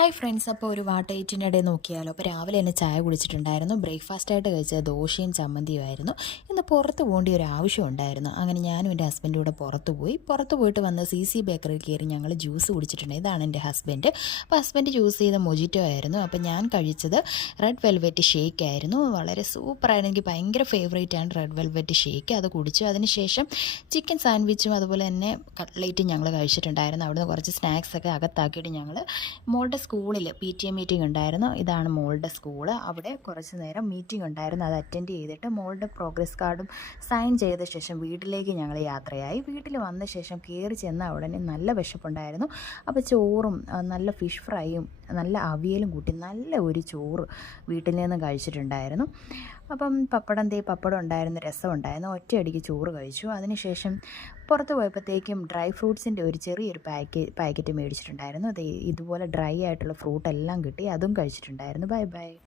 Hi friends, അപ്പോൾ ഒരു വാട്ടേറ്റിൻ്റെ ഇടയിൽ നോക്കിയാലോ. അപ്പോൾ രാവിലെ തന്നെ ചായ കുടിച്ചിട്ടുണ്ടായിരുന്നു. ബ്രേക്ക്ഫാസ്റ്റായിട്ട് കഴിച്ചത് ദോശയും ചമ്മന്തിയുമായിരുന്നു. ഇന്ന് പുറത്ത് പോകേണ്ട ഒരു ആവശ്യം ഉണ്ടായിരുന്നു. അങ്ങനെ ഞാനും എൻ്റെ ഹസ്ബൻഡും കൂടെ പുറത്ത് പോയിട്ട് വന്ന് സി ബേക്കറിയിൽ കയറി ഞങ്ങൾ ജ്യൂസ് കുടിച്ചിട്ടുണ്ട്. ഇതാണ് എൻ്റെ ഹസ്ബൻഡ്. അപ്പോൾ ഹസ്ബൻഡ് ജ്യൂസ് ചെയ്ത മൊജിറ്റോ ആയിരുന്നു. അപ്പോൾ ഞാൻ കഴിച്ചത് റെഡ് വെൽവെറ്റ് ഷേക്ക് ആയിരുന്നു. വളരെ സൂപ്പറായിരുന്നു. എനിക്ക് ഭയങ്കര ഫേവറേറ്റ് ആണ് റെഡ് വെൽവെറ്റ് ഷേക്ക്. അത് കുടിച്ചു. അതിനുശേഷം ചിക്കൻ സാൻഡ്വിച്ചും അതുപോലെ തന്നെ കട്ട്ലേറ്റും ഞങ്ങൾ കഴിച്ചിട്ടുണ്ടായിരുന്നു. അവിടുന്ന് കുറച്ച് സ്നാക്സൊക്കെ അകത്താക്കിയിട്ട് ഞങ്ങൾ മോളുടെ സ്കൂളിൽ PTA മീറ്റിംഗ് ഉണ്ടായിരുന്നു. ഇതാണ് മോളുടെ സ്കൂള്. അവിടെ കുറച്ച് നേരം മീറ്റിംഗ് ഉണ്ടായിരുന്നു. അത് അറ്റൻഡ് ചെയ്തിട്ട് മോളുടെ പ്രോഗ്രസ് കാർഡും സൈൻ ചെയ്ത ശേഷം വീട്ടിലേക്ക് ഞങ്ങൾ യാത്രയായി. വീട്ടിൽ വന്ന ശേഷം കയറി ചെന്ന ഉടനെ നല്ല വിശപ്പുണ്ടായിരുന്നു. അപ്പോൾ ചോറും നല്ല ഫിഷ് ഫ്രൈയും നല്ല അവിയലും കൂട്ടി നല്ല ഒരു ചോറ് വീട്ടിൽ നിന്ന് കഴിച്ചിട്ടുണ്ടായിരുന്നു. അപ്പം പപ്പടം ഉണ്ടായിരുന്നു, രസം ഉണ്ടായിരുന്നു. ഒറ്റയടിക്ക് ചോറ് കഴിച്ചു. അതിനുശേഷം പുറത്ത് പോയപ്പോഴത്തേക്കും ഡ്രൈ ഫ്രൂട്ട്സിൻ്റെ ഒരു ചെറിയൊരു പാക്കറ്റ് മേടിച്ചിട്ടുണ്ടായിരുന്നു. അത് ഇതുപോലെ ഡ്രൈ ആയിട്ടുള്ള ഫ്രൂട്ട് എല്ലാം കിട്ടി. അതും കഴിച്ചിട്ടുണ്ടായിരുന്നു. Bye bye.